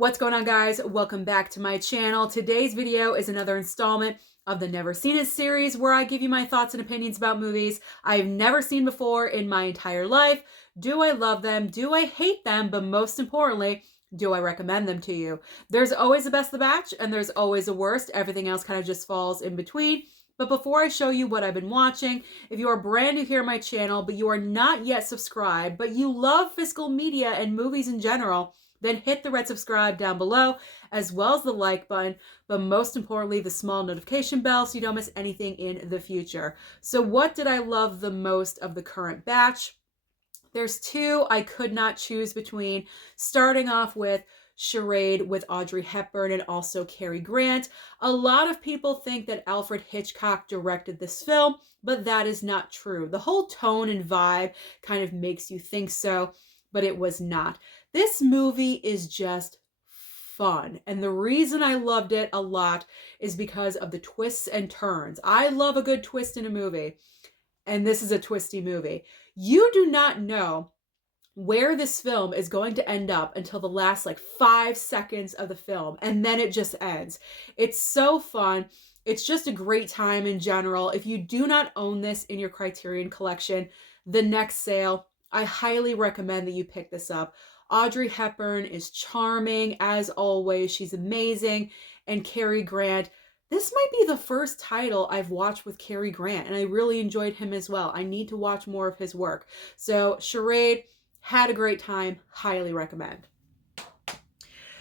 What's going on, guys? Welcome back to my channel. Today's video is another installment of the Never Seen It series where I give you my thoughts and opinions about movies I've never seen before in my entire life. Do I love them? Do I hate them? But most importantly, do I recommend them to you? There's always a best of the batch and there's always a worst. Everything else kind of just falls in between. But before I show you what I've been watching, if you are brand new here on my channel, but you are not yet subscribed, but you love physical media and movies in general, then hit the red subscribe down below, as well as the like button, but most importantly, the small notification bell so you don't miss anything in the future. So what did I love the most of the current batch? There's two I could not choose between, starting off with Charade with Audrey Hepburn and also Cary Grant. A lot of people think that Alfred Hitchcock directed this film, but that is not true. The whole tone and vibe kind of makes you think so, but it was not. This movie is just fun, and the reason I loved it a lot is because of the twists and turns. I love a good twist in a movie, and this is a twisty movie. You do not know where this film is going to end up until the last 5 seconds of the film, and then it just ends. It's so fun. It's just a great time in general. If you do not own this in your Criterion collection, the next sale, I highly recommend that you pick this up. Audrey Hepburn is charming, as always. She's amazing. And Cary Grant, this might be the first title I've watched with Cary Grant, and I really enjoyed him as well. I need to watch more of his work. So Charade, had a great time. Highly recommend.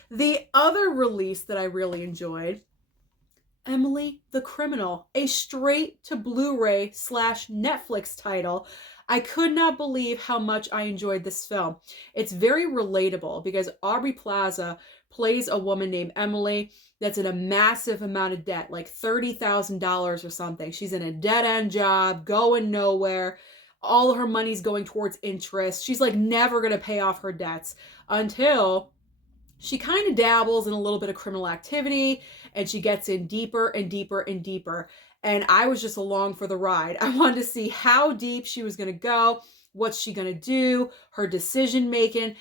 The other release that I really enjoyed, Emily the Criminal, a straight to Blu-ray / Netflix title. I could not believe how much I enjoyed this film. It's very relatable because Aubrey Plaza plays a woman named Emily that's in a massive amount of debt, like $30,000 or something. She's in a dead-end job, going nowhere. All her money's going towards interest. She's never going to pay off her debts until she kind of dabbles in a little bit of criminal activity, and she gets in deeper and deeper and deeper. And I was just along for the ride. I wanted to see how deep she was going to go, what's she going to do, her decision making,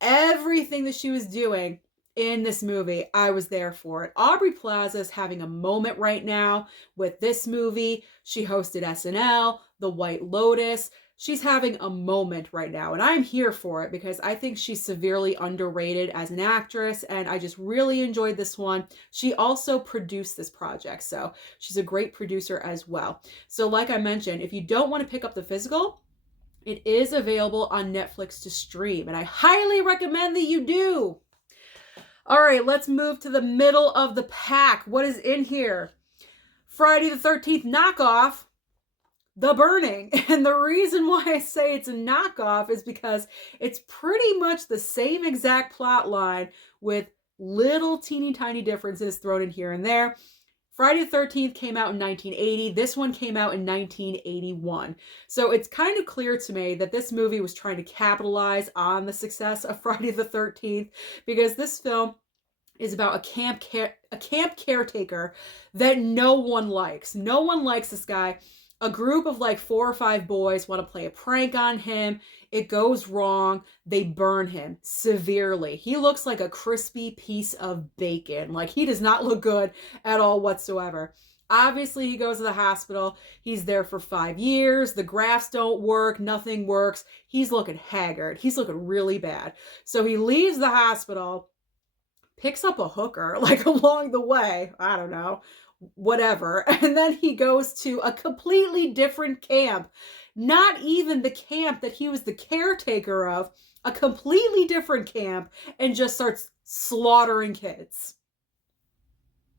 everything that she was doing in this movie. I was there for it. Aubrey Plaza is having a moment right now with this movie. She hosted SNL, The White Lotus. She's having a moment right now, and I'm here for it because I think she's severely underrated as an actress, and I just really enjoyed this one. She also produced this project, so she's a great producer as well. So like I mentioned, if you don't want to pick up the physical, it is available on Netflix to stream, and I highly recommend that you do. All right, let's move to the middle of the pack. What is in here? Friday the 13th knockoff, The Burning. And the reason why I say it's a knockoff is because it's pretty much the same exact plot line with little teeny tiny differences thrown in here and there. Friday the 13th came out in 1980. This one came out in 1981. So it's kind of clear to me that this movie was trying to capitalize on the success of Friday the 13th because this film is about a camp caretaker that no one likes. No one likes this guy. A group of 4 or 5 boys want to play a prank on him. It goes wrong. They burn him severely. He looks like a crispy piece of bacon. He does not look good at all whatsoever. Obviously, he goes to the hospital. He's there for 5 years. The grafts don't work. Nothing works. He's looking haggard. He's looking really bad. So he leaves the hospital, picks up a hooker along the way. I don't know. Whatever. And then he goes to a completely different camp. Not even the camp that he was the caretaker of. A completely different camp, and just starts slaughtering kids.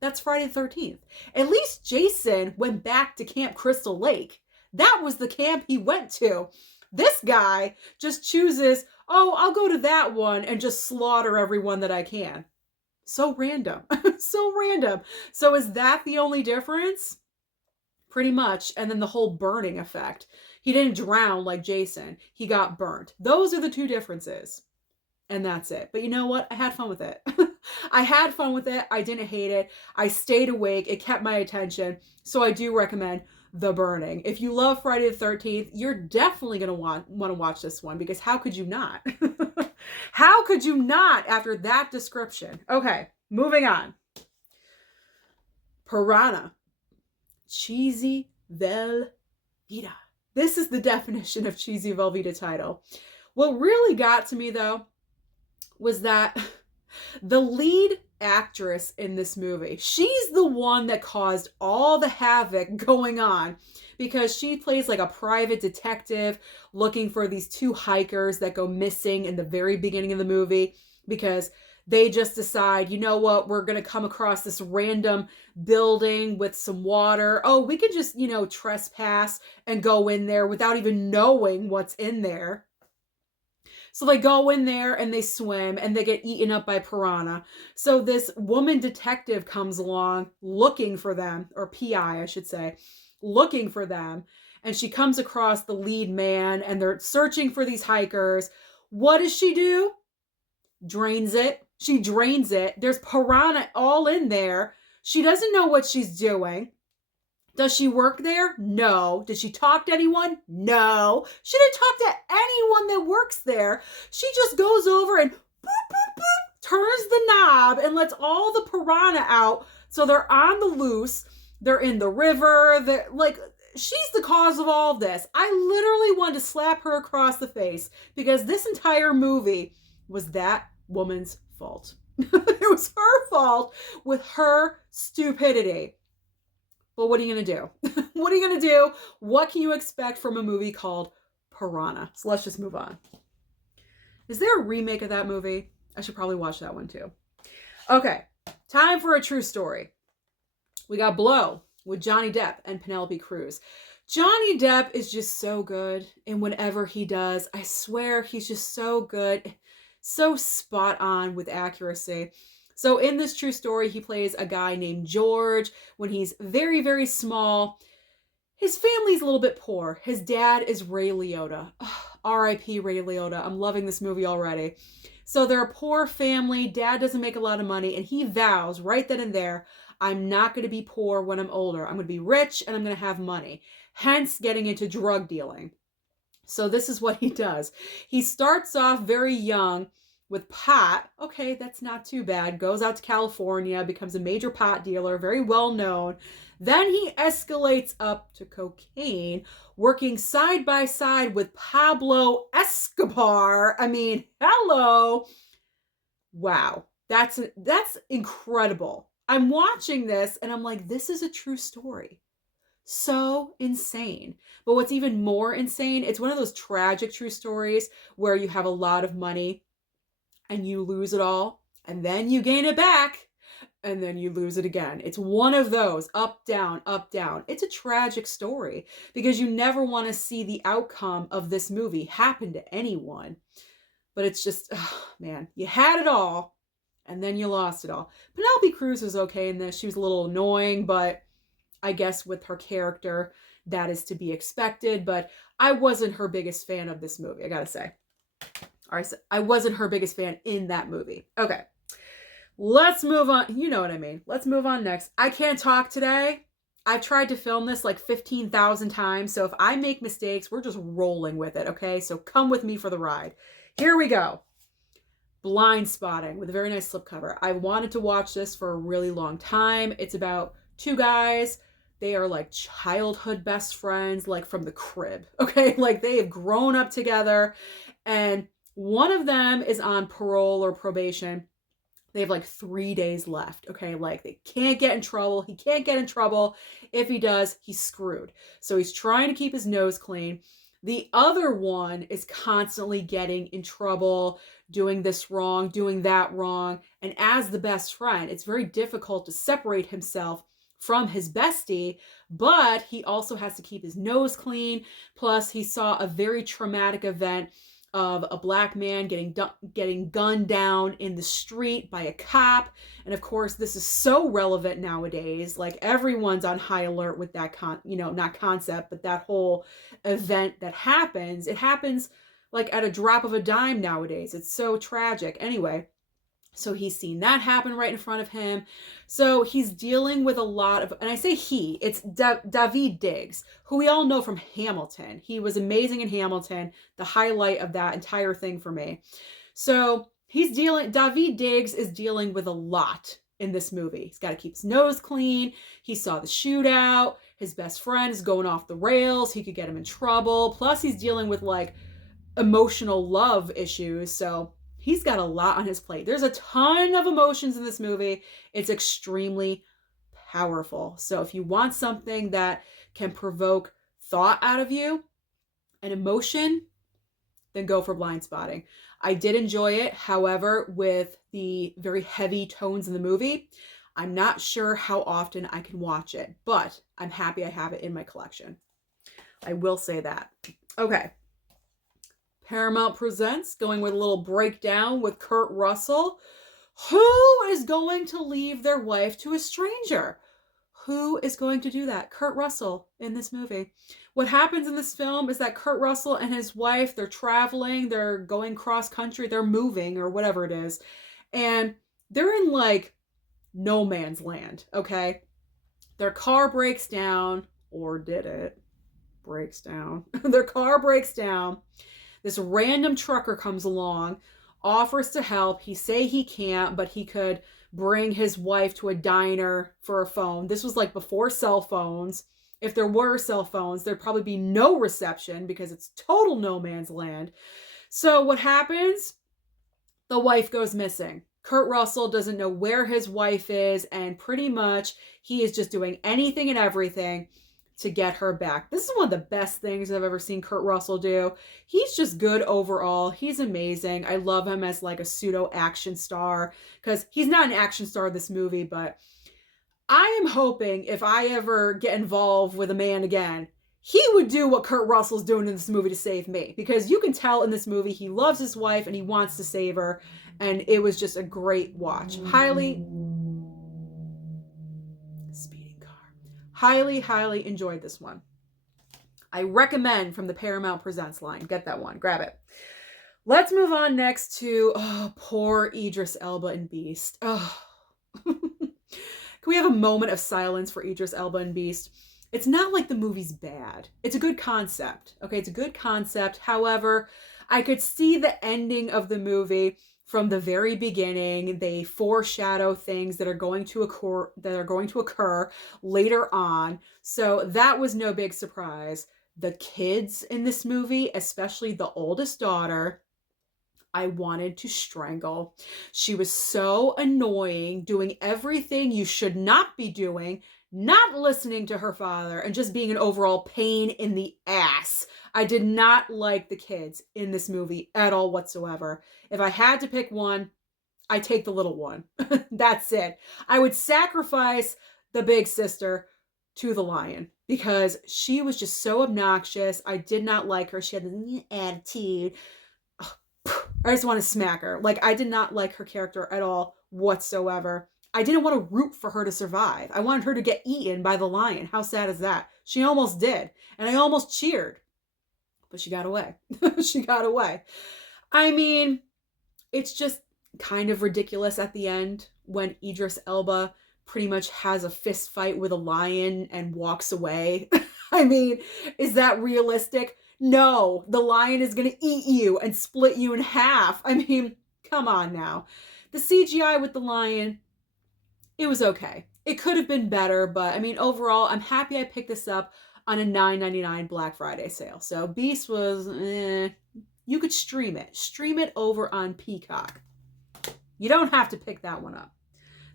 That's Friday the 13th. At least Jason went back to Camp Crystal Lake. That was the camp he went to. This guy just chooses, oh, I'll go to that one and just slaughter everyone that I can. So random. So random. So is that the only difference? Pretty much. And then the whole burning effect. He didn't drown like Jason. He got burnt. Those are the two differences. And that's it. But you know what? I had fun with it. I had fun with it. I didn't hate it. I stayed awake. It kept my attention. So I do recommend The Burning. If you love Friday the 13th, you're definitely going to want to watch this one because how could you not? How could you not after that description? Okay, moving on. Piranha. Cheesy Velveeta. This is the definition of cheesy Velveeta title. What really got to me, though, was that the lead actress in this movie, she's the one that caused all the havoc going on because she plays like a private detective looking for these two hikers that go missing in the very beginning of the movie because they just decide, you know what, we're going to come across this random building with some water. Oh, we can just, trespass and go in there without even knowing what's in there. So they go in there and they swim and they get eaten up by piranha. So this woman detective comes along looking for them, or PI, I should say, looking for them. And she comes across the lead man and they're searching for these hikers. What does she do? Drains it. She drains it. There's piranha all in there. She doesn't know what she's doing. Does she work there? No. Did she talk to anyone? No. She didn't talk to anyone that works there. She just goes over and boop, boop, boop, turns the knob and lets all the piranha out. So they're on the loose. They're in the river. She's the cause of all of this. I literally wanted to slap her across the face because this entire movie was that woman's fault. It was her fault with her stupidity. But what are you going to do? What are you going to do? What can you expect from a movie called Piranha? So let's just move on. Is there a remake of that movie? I should probably watch that one too. Okay, time for a true story. We got Blow with Johnny Depp and Penelope Cruz. Johnny Depp is just so good in whatever he does. I swear he's just so good. So spot on with accuracy. So in this true story, he plays a guy named George when he's very, very small. His family's a little bit poor. His dad is Ray Liotta. R.I.P. Ray Liotta. I'm loving this movie already. So they're a poor family. Dad doesn't make a lot of money. And he vows right then and there, I'm not going to be poor when I'm older. I'm going to be rich and I'm going to have money. Hence getting into drug dealing. So this is what he does. He starts off very young with pot. Okay, that's not too bad. Goes out to California, becomes a major pot dealer, very well known. Then he escalates up to cocaine, working side by side with Pablo Escobar. I mean, hello. Wow, that's incredible. I'm watching this and I'm like, this is a true story. So insane. But what's even more insane, it's one of those tragic true stories where you have a lot of money and you lose it all, and then you gain it back, and then you lose it again. It's one of those, up, down, up, down. It's a tragic story because you never want to see the outcome of this movie happen to anyone. But it's just, oh, man, you had it all, and then you lost it all. Penelope Cruz was okay in this. She was a little annoying, but I guess with her character, that is to be expected. But I wasn't her biggest fan of this movie, I gotta say. All right, so I wasn't her biggest fan in that movie. Okay, let's move on. You know what I mean. Let's move on next. I can't talk today. I've tried to film this like 15,000 times. So if I make mistakes, we're just rolling with it, okay? So come with me for the ride. Here we go. Blind Spotting with a very nice slipcover. I wanted to watch this for a really long time. It's about two guys. They are like childhood best friends, like from the crib, okay? Like they have grown up together, and one of them is on parole or probation. They have like 3 days left, okay? Like they can't get in trouble. He can't get in trouble. If he does, he's screwed. So he's trying to keep his nose clean. The other one is constantly getting in trouble, doing this wrong, doing that wrong. And as the best friend, it's very difficult to separate himself from his bestie, but he also has to keep his nose clean. Plus, he saw a very traumatic event of a black man getting gunned down in the street by a cop. And of course, this is so relevant nowadays. Like everyone's on high alert with that not concept, but that whole event that happens. It happens like at a drop of a dime nowadays. It's so tragic. Anyway, so he's seen that happen right in front of him. So he's dealing with a lot of, and I say he, it's Daveed Diggs, who we all know from Hamilton. He was amazing in Hamilton, the highlight of that entire thing for me. So Daveed Diggs is dealing with a lot in this movie. He's got to keep his nose clean. He saw the shootout. His best friend is going off the rails. He could get him in trouble. Plus, he's dealing with like emotional love issues. So he's got a lot on his plate. There's a ton of emotions in this movie. It's extremely powerful. So if you want something that can provoke thought out of you, an emotion, then go for Blind Spotting. I did enjoy it. However, with the very heavy tones in the movie, I'm not sure how often I can watch it, but I'm happy I have it in my collection. I will say that. Okay. Paramount Presents, going with a little breakdown with Kurt Russell. Who is going to leave their wife to a stranger? Who is going to do that? Kurt Russell in this movie. What happens in this film is that Kurt Russell and his wife, they're traveling, they're going cross country, they're moving or whatever it is. And they're in like no man's land, okay? Their car breaks down, or did it? Breaks down. Their car breaks down. This random trucker comes along, offers to help. He say he can't, but he could bring his wife to a diner for a phone. This was like before cell phones. If there were cell phones, there'd probably be no reception because it's total no man's land. So what happens? The wife goes missing. Kurt Russell doesn't know where his wife is, and pretty much he is just doing anything and everything to get her back. This is one of the best things I've ever seen Kurt Russell do. He's just good overall. He's amazing. I love him as like a pseudo action star, because he's not an action star in this movie, but I am hoping if I ever get involved with a man again, he would do what Kurt Russell's doing in this movie to save me, because you can tell in this movie he loves his wife and he wants to save her, and it was just a great watch. Highly enjoyed this one. I recommend from the Paramount Presents line. Get that one. Grab it. Let's move on next to poor Idris Elba in Beast. Can we have a moment of silence for Idris Elba in Beast? It's not like the movie's bad. It's a good concept. Okay, it's a good concept. However, I could see the ending of the movie from the very beginning. They foreshadow things that are going to occur later on. So that was no big surprise. The kids in this movie, especially the oldest daughter, I wanted to strangle. She was so annoying, doing everything you should not be doing, not listening to her father, and just being an overall pain in the ass. I did not like the kids in this movie at all whatsoever. If I had to pick one, I take the little one. That's it. I would sacrifice the big sister to the lion because she was just so obnoxious. I did not like her. She had an attitude. I just want to smack her. Like, I did not like her character at all whatsoever. I didn't want to root for her to survive. I wanted her to get eaten by the lion. How sad is that? She almost did. And I almost cheered. But she got away. She got away. I mean, it's just kind of ridiculous at the end when Idris Elba pretty much has a fist fight with a lion and walks away. I mean, is that realistic? No, the lion is going to eat you and split you in half. I mean, come on now. The CGI with the lion, it was okay. It could have been better, but I mean, overall, I'm happy I picked this up on a $9.99 Black Friday sale. So Beast was, you could stream it. Stream it over on Peacock. You don't have to pick that one up.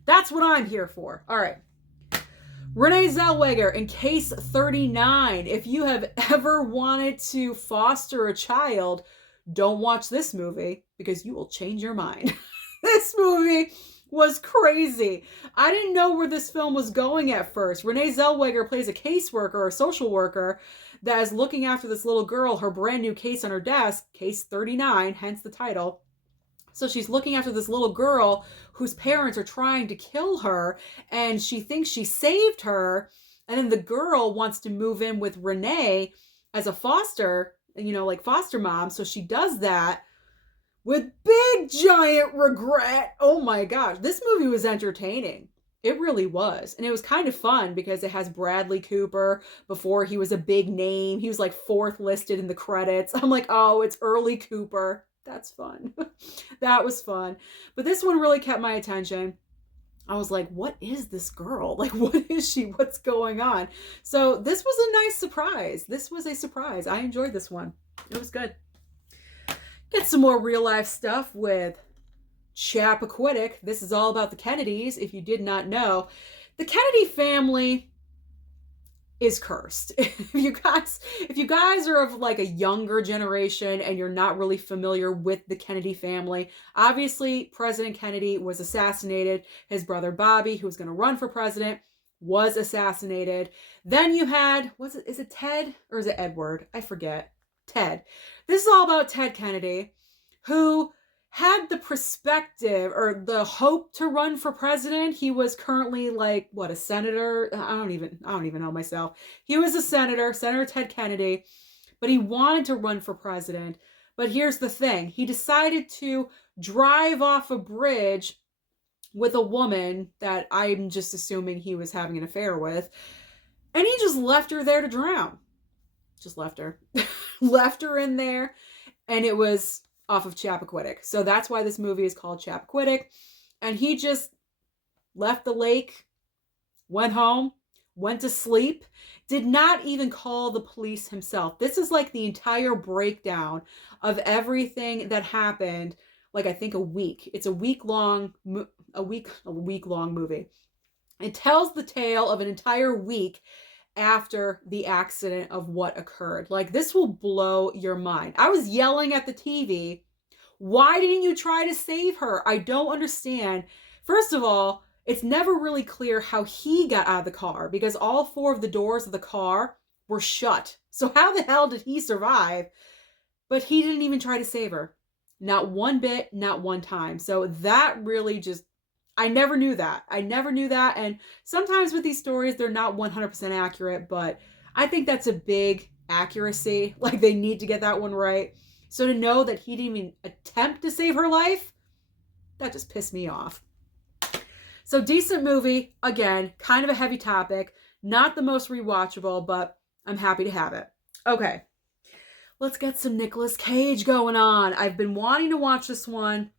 That's what I'm here for. All right. Renee Zellweger in Case 39. If you have ever wanted to foster a child, don't watch this movie because you will change your mind. This movie was crazy. I didn't know where this film was going at first. Renee Zellweger plays a caseworker or a social worker that is looking after this little girl, her brand new case on her desk, Case 39, hence the title. So she's looking after this little girl whose parents are trying to kill her, and she thinks she saved her. And then the girl wants to move in with Renee as a foster, like foster mom. So she does that with big giant regret. Oh my gosh, this movie was entertaining. It really was. And it was kind of fun because it has Bradley Cooper before he was a big name. He was like 4th listed in the credits. I'm like, oh, it's early Cooper. That's fun. That was fun. But this one really kept my attention. I was like, what is this girl? Like, what is she? What's going on? So this was a nice surprise. This was a surprise. I enjoyed this one. It was good. Get some more real life stuff with Chappaquiddick. This is all about the Kennedys, if you did not know. The Kennedy family is cursed. If you guys are of like a younger generation and you're not really familiar with the Kennedy family, obviously President Kennedy was assassinated. His brother Bobby, who was going to run for president, was assassinated. Then you had, is it Ted or is it Edward? I forget. Ted. This is all about Ted Kennedy, who had the perspective or the hope to run for president. He was currently like, what, a senator? I don't even know myself. He was a senator, Senator Ted Kennedy, but he wanted to run for president. But here's the thing. He decided to drive off a bridge with a woman that I'm just assuming he was having an affair with. And he just left her there to drown. Just left her. Left her in there. And it was off of Chappaquiddick. So that's why this movie is called Chappaquiddick. And he just left the lake, went home, went to sleep, did not even call the police himself. This is like the entire breakdown of everything that happened. Like, I think a week. It's a week-long movie. It tells the tale of an entire week after the accident of what occurred. Like, this will blow your mind. I was yelling at the TV, why didn't you try to save her? I don't understand. First of all, it's never really clear how he got out of the car because all 4 of the doors of the car were shut. So how the hell did he survive? But he didn't even try to save her. Not one bit, not one time. So that really just, I never knew that. And sometimes with these stories, they're not 100% accurate, but I think that's a big accuracy. Like, they need to get that one right. So to know that he didn't even attempt to save her life, that just pissed me off. So decent movie. Again, kind of a heavy topic. Not the most rewatchable, but I'm happy to have it. Okay. Let's get some Nicolas Cage going on. I've been wanting to watch this one,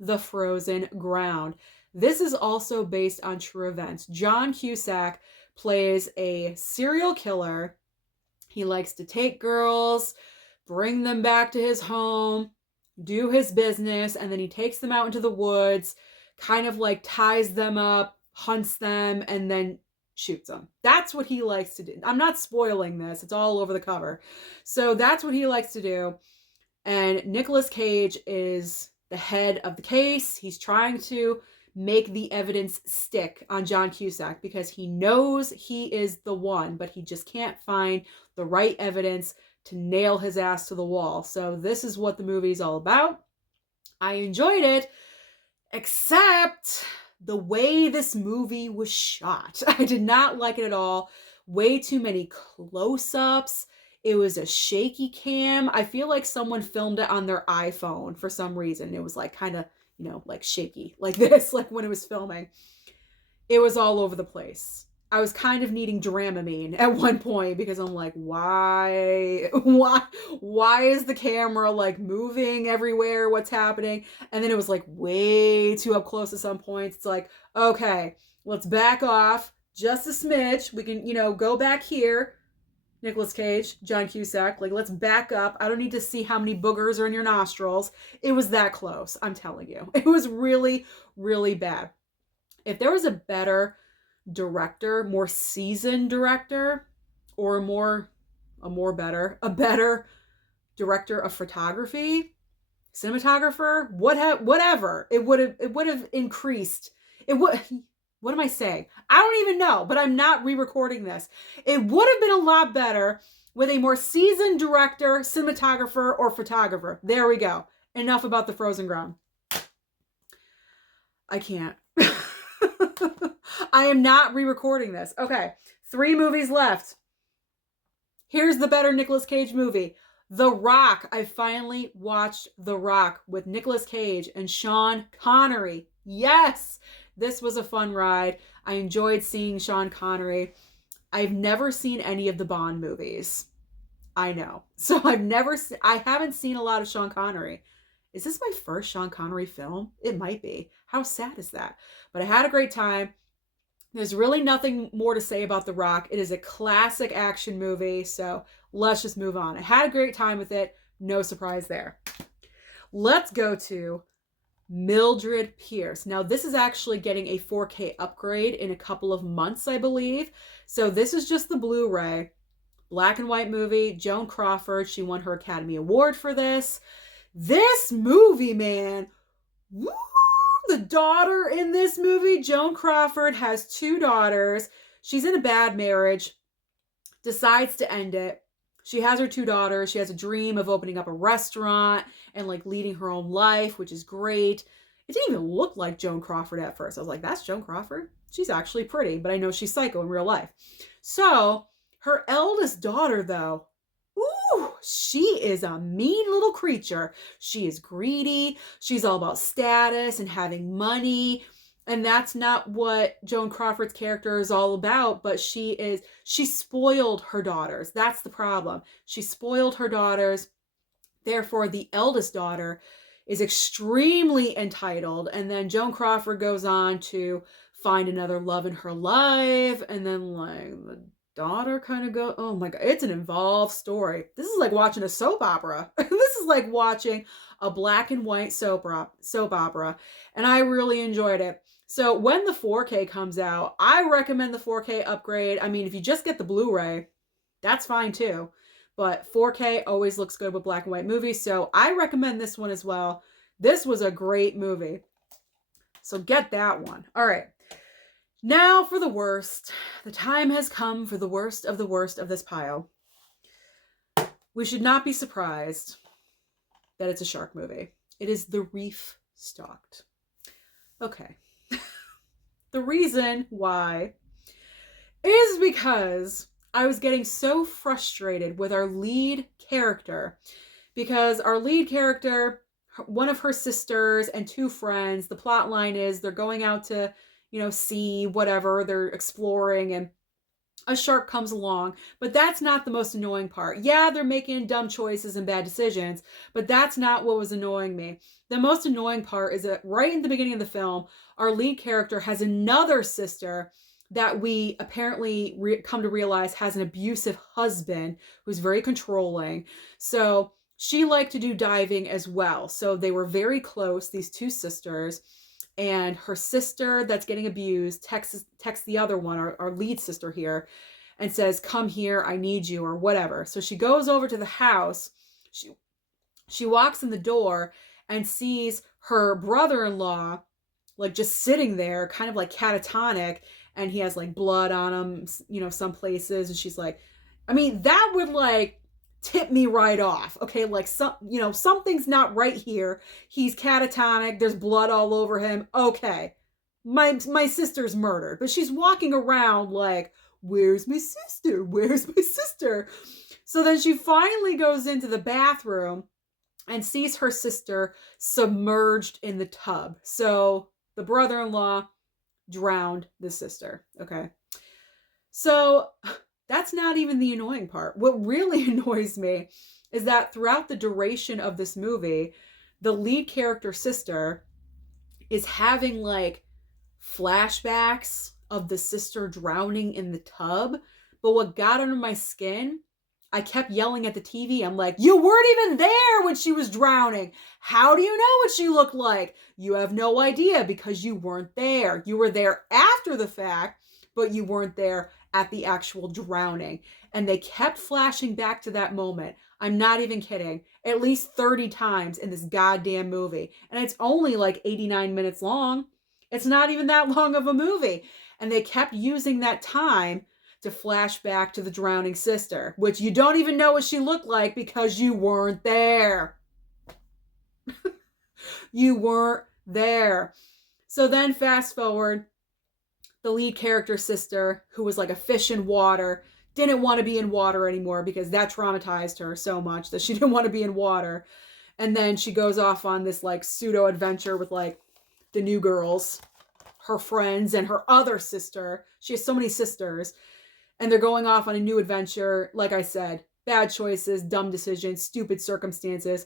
The Frozen Ground. This is also based on true events. John Cusack plays a serial killer. He likes to take girls, bring them back to his home, do his business, and then he takes them out into the woods, kind of like ties them up, hunts them, and then shoots them. That's what he likes to do. I'm not spoiling this. It's all over the cover. So that's what he likes to do. And Nicolas Cage is the head of the case. He's trying to make the evidence stick on John Cusack because he knows he is the one, but he just can't find the right evidence to nail his ass to the wall. So this is what the movie is all about. I enjoyed it, except the way this movie was shot. I did not like it at all. Way too many close-ups. It was a shaky cam. I feel like someone filmed it on their iPhone for some reason. It was like kind of, like shaky, like this, like when it was filming. It was all over the place. I was kind of needing Dramamine at one point because I'm like, why is the camera like moving everywhere? What's happening? And then it was like way too up close at some points. It's like, okay, let's back off just a smidge. We can, go back here. Nicolas Cage, John Cusack, like, let's back up. I don't need to see how many boogers are in your nostrils. It was that close, I'm telling you. It was really, really bad. If there was a better director, more seasoned director, or a better director of photography, cinematographer, whatever, it would have increased. What am I saying? I don't even know, but I'm not re-recording this. It would have been a lot better with a more seasoned director, cinematographer, or photographer. There we go. Enough about The Frozen Ground. I can't. I am not re-recording this. Okay, 3 movies left. Here's the better Nicolas Cage movie. The Rock. I finally watched The Rock with Nicolas Cage and Sean Connery. Yes! This was a fun ride. I enjoyed seeing Sean Connery. I've never seen any of the Bond movies. I know. So I haven't seen a lot of Sean Connery. is this my first Sean Connery film? It might be. How sad is that? But I had a great time. There's really nothing more to say about The Rock. It is a classic action movie, so let's just move on. I had a great time with it. No surprise there. Let's go to Mildred Pierce. Now, this is actually getting a 4K upgrade in a couple of months, I believe. So this is just the Blu-ray. Black and white movie. Joan Crawford, she won her Academy Award for this. This movie, man. Woo! The daughter in this movie, Joan Crawford, has 2 daughters. She's in a bad marriage, decides to end it. She has her 2 daughters. She has a dream of opening up a restaurant and like leading her own life, which is great. It didn't even look like Joan Crawford at first. I was like, that's Joan Crawford? She's actually pretty, but I know she's psycho in real life. So her eldest daughter, though, ooh, she is a mean little creature. She is greedy. She's all about status and having money. And that's not what Joan Crawford's character is all about, but she spoiled her daughters. That's the problem. She spoiled her daughters. Therefore, the eldest daughter is extremely entitled. And then Joan Crawford goes on to find another love in her life. And then like the daughter kind of go, oh my God, it's an involved story. This is like watching a soap opera. This is like watching a black and white soap opera. And I really enjoyed it. So when the 4K comes out, I recommend the 4K upgrade. I mean, if you just get the Blu-ray, that's fine too. But 4K always looks good with black and white movies. So I recommend this one as well. This was a great movie. So get that one. All right. Now for the worst. The time has come for the worst of this pile. We should not be surprised that it's a shark movie. It is the Reef Stalked. Okay. The reason why is because I was getting so frustrated with our lead character. Because our lead character, one of her sisters and 2 friends, the plot line is they're going out to, sea, whatever, they're exploring, and a shark comes along. But that's not the most annoying part. Yeah, they're making dumb choices and bad decisions, but that's not what was annoying me. The most annoying part is that right in the beginning of the film, our lead character has another sister that we apparently come to realize has an abusive husband who's very controlling. So she liked to do diving as well. So they were very close, these 2 sisters. And her sister that's getting abused texts the other one, our lead sister here, and says, come here, I need you, or whatever. So she goes over to the house. She walks in the door and sees her brother-in-law like just sitting there, kind of like catatonic, and he has like blood on him, some places. And she's like, I mean, that would like tip me right off. Okay, like something's not right here. He's catatonic, there's blood all over him. Okay, my sister's murdered. But she's walking around like, where's my sister? Where's my sister? So then she finally goes into the bathroom and sees her sister submerged in the tub. So the brother-in-law drowned the sister. Okay, so that's not even the annoying part. What really annoys me is that throughout the duration of this movie, the lead character sister is having like flashbacks of the sister drowning in the tub. But what got under my skin, I kept yelling at the TV. I'm like, you weren't even there when she was drowning. How do you know what she looked like? You have no idea because you weren't there. You were there after the fact, but you weren't there at the actual drowning. And they kept flashing back to that moment. I'm not even kidding. At least 30 times in this goddamn movie. And it's only like 89 minutes long. It's not even that long of a movie. And they kept using that time to flash back to the drowning sister, which you don't even know what she looked like because you weren't there. You weren't there. So then fast forward, the lead character sister, who was like a fish in water, didn't want to be in water anymore because that traumatized her so much that she didn't want to be in water. And then she goes off on this like pseudo adventure with like the new girls, her friends, and her other sister. She has so many sisters. And they're going off on a new adventure. Like I said, bad choices, dumb decisions, stupid circumstances.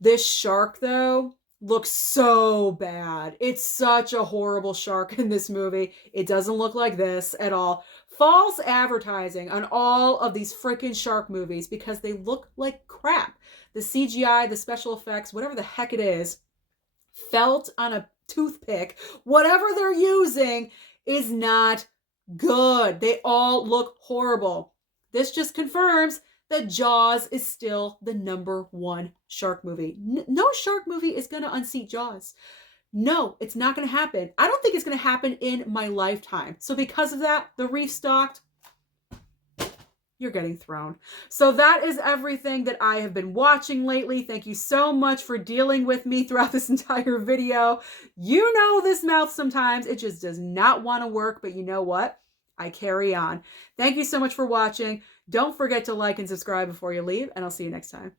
This shark, though, looks so bad. It's such a horrible shark in this movie. It doesn't look like this at all. False advertising on all of these freaking shark movies because they look like crap. The CGI, the special effects, whatever the heck it is, felt on a toothpick, whatever they're using is not good. They all look horrible. This just confirms that Jaws is still the #1 shark movie. No shark movie is going to unseat Jaws. No, it's not going to happen. I don't think it's going to happen in my lifetime. So because of that, the Reef Stalked, you're getting thrown. So that is everything that I have been watching lately. Thank you so much for dealing with me throughout this entire video. You know this mouth sometimes, it just does not want to work, but you know what? I carry on. Thank you so much for watching. Don't forget to like and subscribe before you leave, and I'll see you next time.